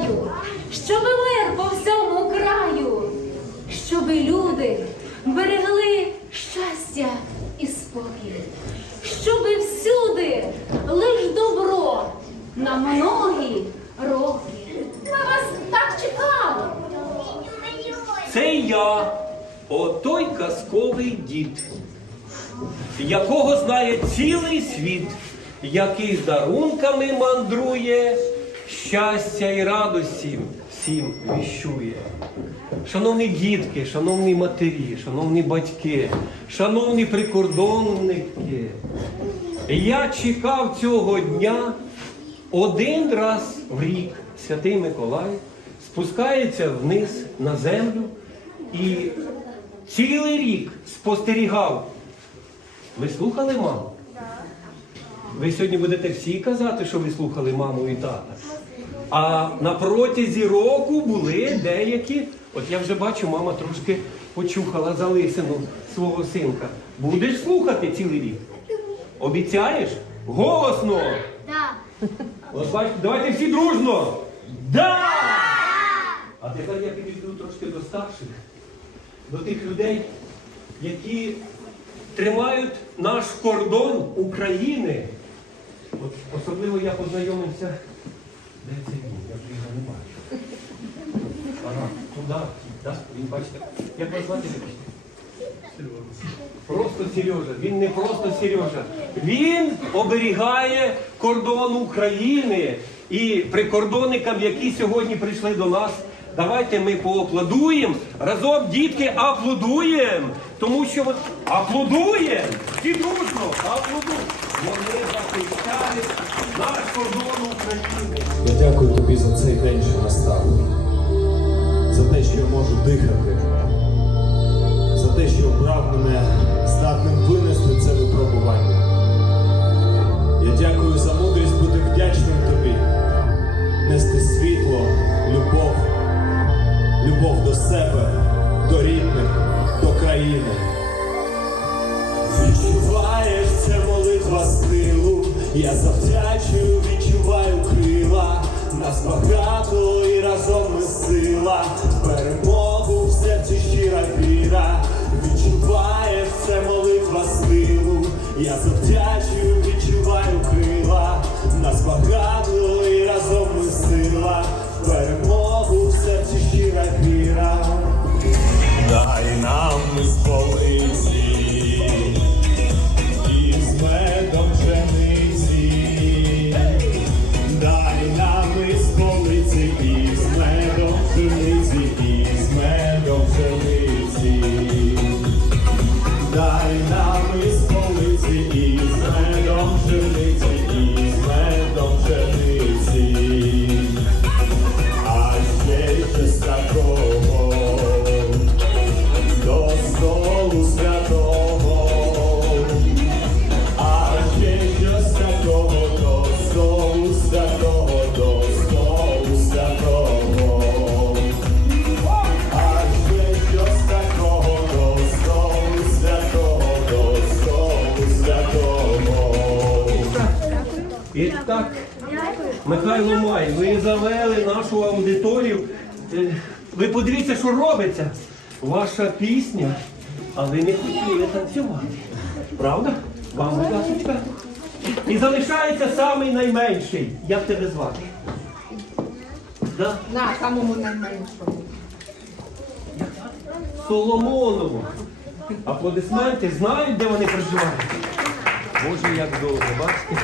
бажаю, щоб мир по всьому краю, щоб люди берегли щастя і спокій, щоб всюди лиш добро на многі роки. Ми вас так чекали. Це я, отой казковий дід, якого знає цілий світ, який дарунками мандрує, щастя і радості всім віщує. Шановні дітки, шановні матері, шановні батьки, шановні прикордонники, я чекав цього дня один раз в рік Святий Миколай спускається вниз на землю і цілий рік спостерігав. Ви слухали маму? Ви сьогодні будете всі казати, що ви слухали маму і тата. А на протязі року були деякі. От я вже бачу, мама трошки почухала залисину свого синка. Будеш слухати цілий рік? Обіцяєш? Голосно! От бачите, давайте всі дружно. Да! А тепер я підійду трошки до старших, до тих людей, які тримають наш кордон України. От особливо я познайомився. Де це він? Я вже його не бачу. Ага, туди, да? він бачите. Як вас звати? Просто Сережа. Він не просто Сережа. Він оберігає кордон України і прикордонникам, які сьогодні прийшли до нас. Давайте ми поаплодуємо. Разом, дітки, аплодуємо. Тому що аплодуємо. Всі дружно, аплодуємо. Вони захищають наш кордон України. Я дякую тобі за цей день, що настав, за те, що я можу дихати, за те, що обрав мене здатним винести це випробування. Я дякую за мудрість бути вдячним тобі, нести світло, любов, любов до себе, до рідних, до країни. Відчуваєш це молитва силу, я завдячую, відчуваю крила, нас багато і разом ми сила, перемогу в серці щира віра, відчуває це молитва силу, я завдячую, відчуваю крила, нас багато Дай нам Михайло Май, ви завели нашу аудиторію. Е, Ви подивіться, що робиться. Ваша пісня, а ви не хотіли танцювати. Правда? Вам, будь ласка. І залишається самий найменший. Як тебе звати? Да? На самому найменшому. Соломонову. Аплодисменти знають, де вони проживають. Боже, як довго, бачите?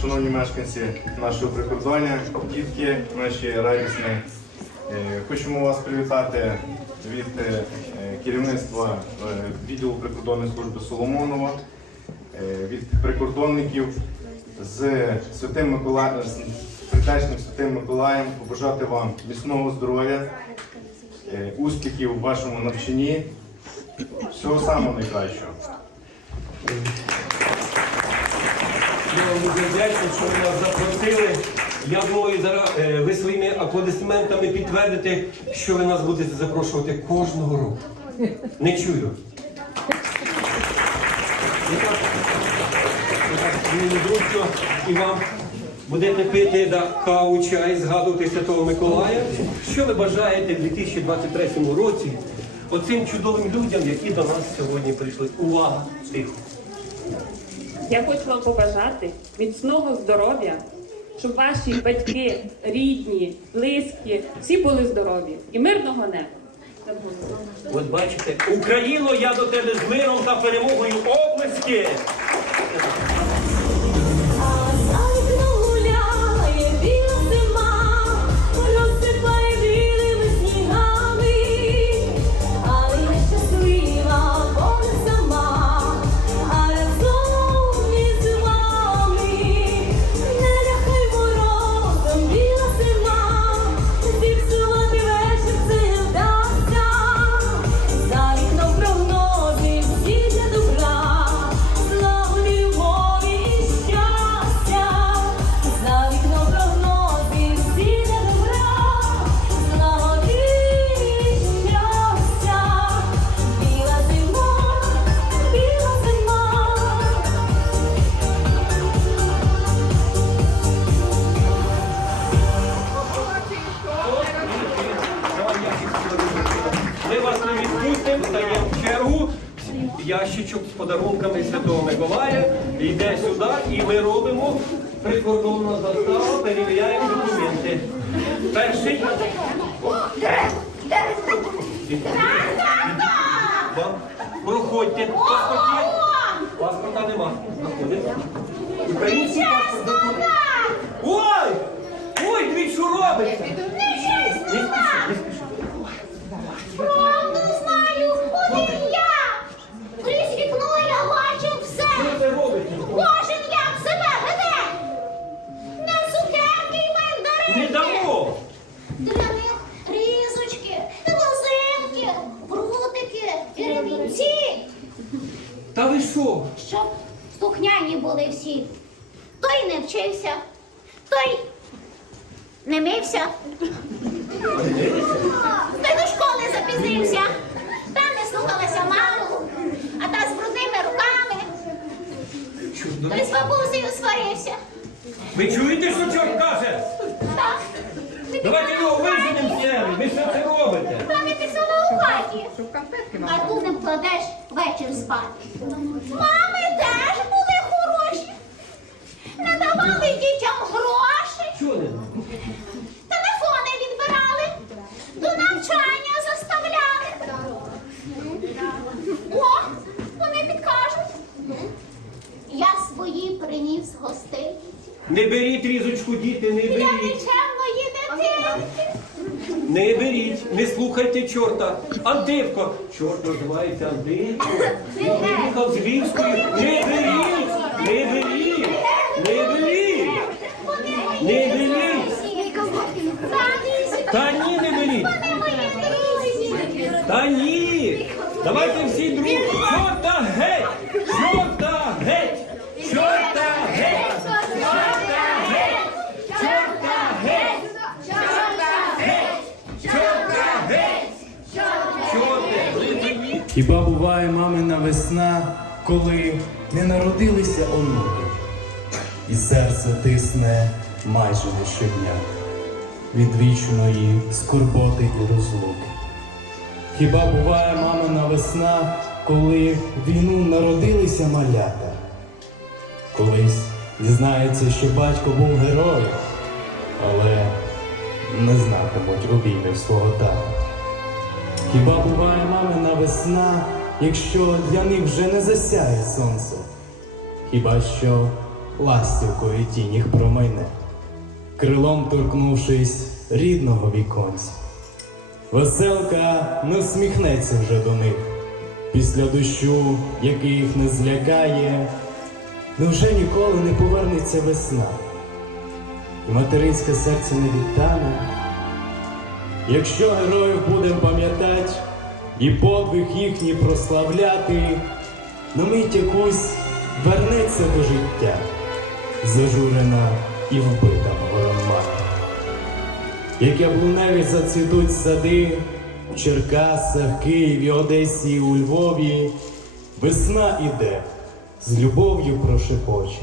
Шановні мешканці нашого прикордоння, дітки наші радісні. Е, Хочемо вас привітати від е, керівництва е, відділу прикордонної служби Соломонова, від прикордонників з Святим Миколаєм, з прийдешнім Святим Миколаєм, побажати вам міцного здоров'я, успіхів у вашому навчанні, всього самого найкращого. Я вам дуже вдячний, що ви нас запросили. Я думаю, зараз е, ви своїми аплодисментами підтвердите, що ви нас будете запрошувати кожного року. Не чую. І так, і так, мені зручно і вам будете пити да, каву, чай, згадувати Святого Миколая. Що ви бажаєте в 2023 році оцим чудовим людям, які до нас сьогодні прийшли? Увага! Тихо! Я хочу вам побажати міцного здоров'я, щоб ваші батьки, рідні, близькі, всі були здорові і мирного неба. От бачите, Україно, я до тебе з миром та перемогою оплески. І ми робимо прикордонну заставу, перевіряємо документи. Перший. Вам. Проходьте. Паспорті. Паспорта нема. Український паспорт. Ой! Ой, дві що робиться? Не спіши, не спіши. Що? Щоб слухняні були всі. Той не вчився, той не мився. Той до школи запізнився. Та не слухалася маму, а та з брудними руками. Той з бабусею сварився. Ви чуєте, що чорт каже? Так. Давайте його виженемо з ними. Ви що це робите? Та не хаті. Щоб конфетки А тут не вкладеш вечір спати. Мами теж були хороші. Не давали дітям гроші. Телефони відбирали, до навчання заставляли. О, вони підкажуть. Я свої приніс гостей Не беріть різочку, діти, не для беріть. нічемної дитинки. Не беріть, не слухайте чорта. Андивко. Чорт називається Андивко. Він приїхав з Львівської. Не беріть! Не беріть! Не беріть! Не беріть! Та ні, не беріть! Та ні! Давайте всі друг. Чорта геть! Чорта геть! Чорта геть! Чорта геть! Чорта геть! Чорта геть! Чорта! Хіба буває мамина весна, коли не народилися онуки, і серце тисне майже не щодня від вічної скорботи і розлуки. Хіба буває мамина весна, коли війну народилися малята? Колись дізнається, що батько був героєм, але не знатимуть обіймів свого тата. Хіба буває мамина весна, якщо для них вже не засяє сонце? Хіба що ластівкою тінь їх промайне, крилом торкнувшись рідного віконця. Веселка не всміхнеться вже до них після дощу, який їх не злякає, невже ніколи не повернеться весна, і материнське серце не відтане? Якщо героїв будем пам'ятати і подвиг їхній прославляти, на мить якусь вернеться до життя, зажурена і вбита гором мати. Як яблуневі зацвітуть сади в Черкасах, Києві, Одесі, у Львові, весна іде, з любов'ю прошепоче,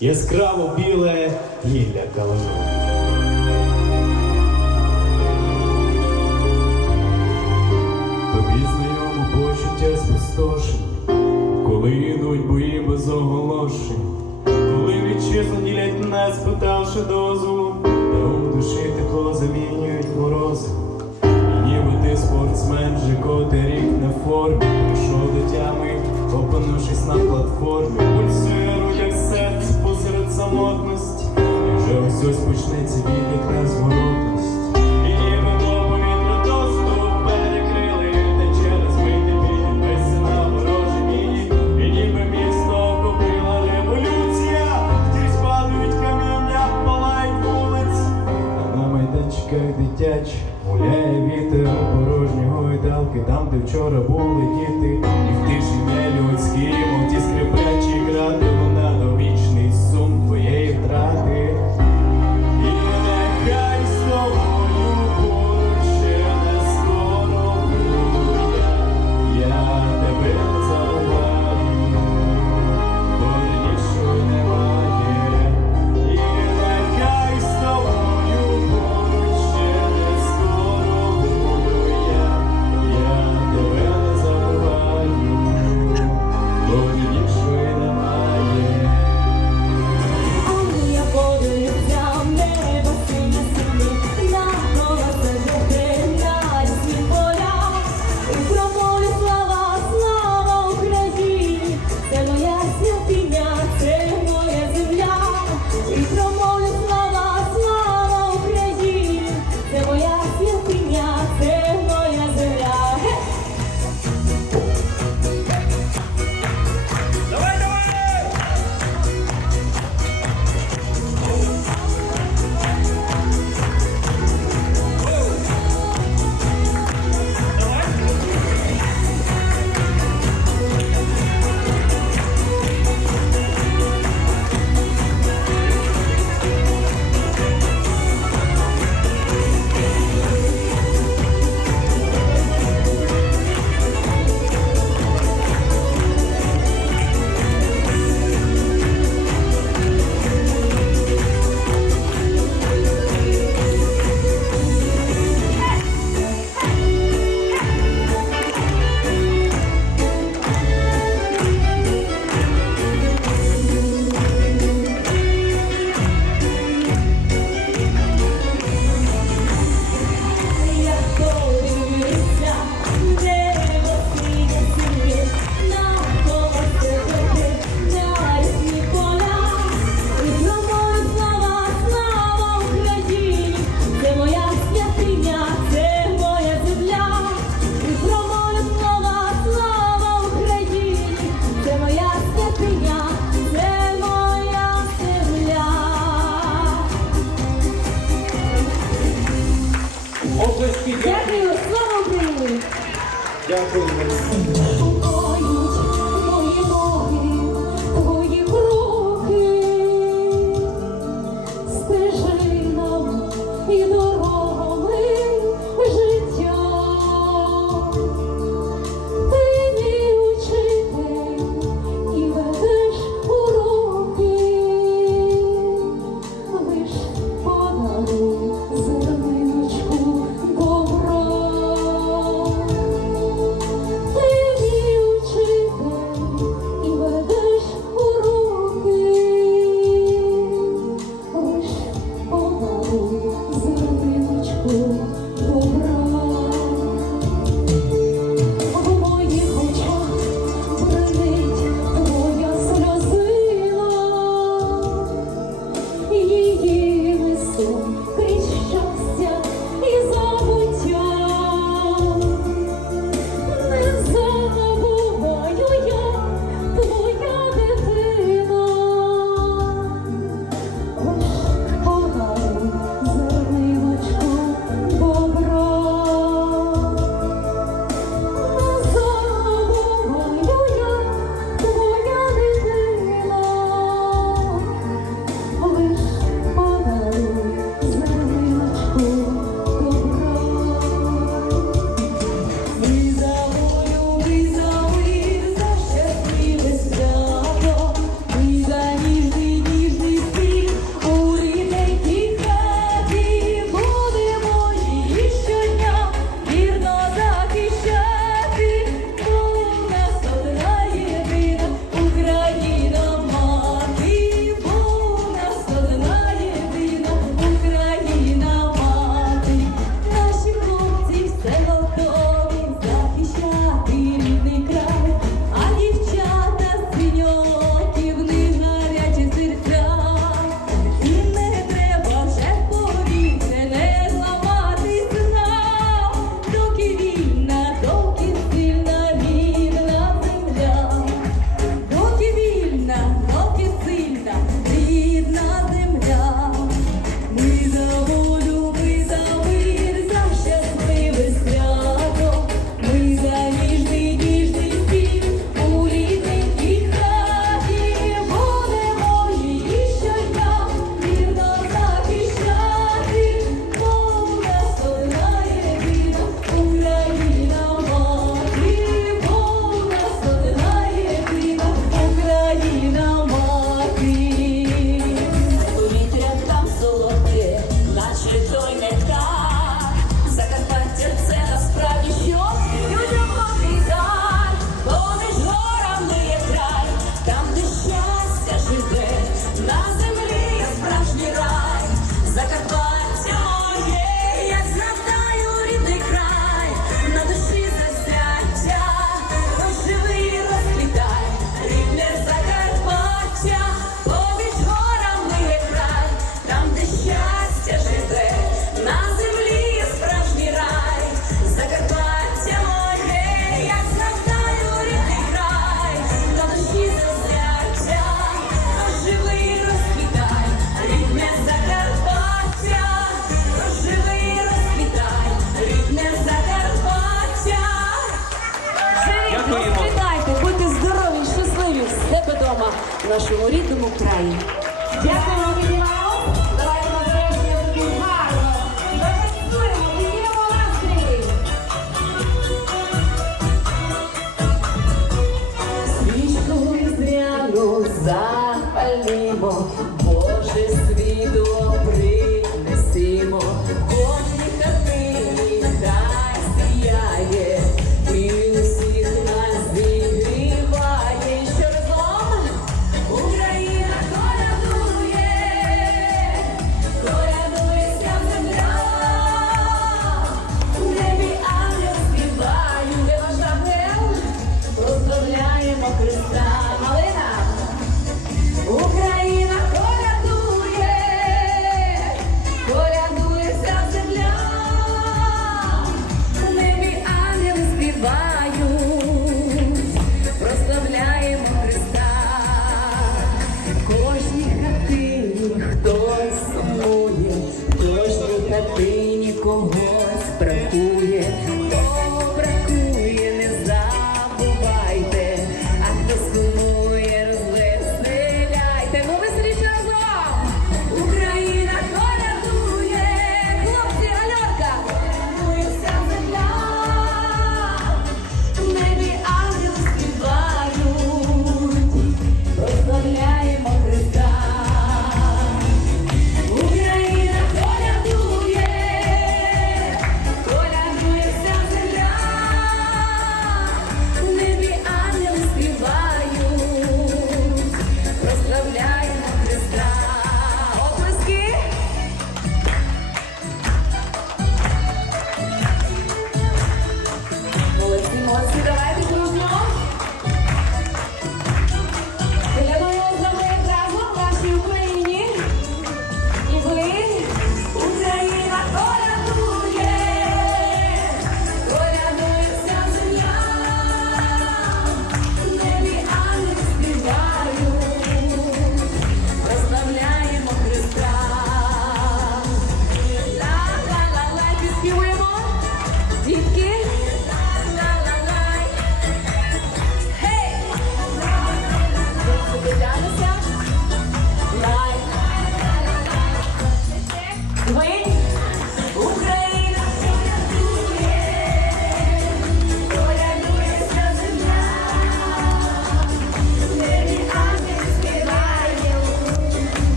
яскраво біле гілля калину. Оголошень, коли вітчизну ділять нас, питавши дозволу, та у душі тепло замінюють морози. І ніби ти спортсмен, вже коти рік на формі, прийшов до тями, опинившись на платформі, пульсує грудях серце посеред самотності, і вже ось ось почнеться вчора були діти,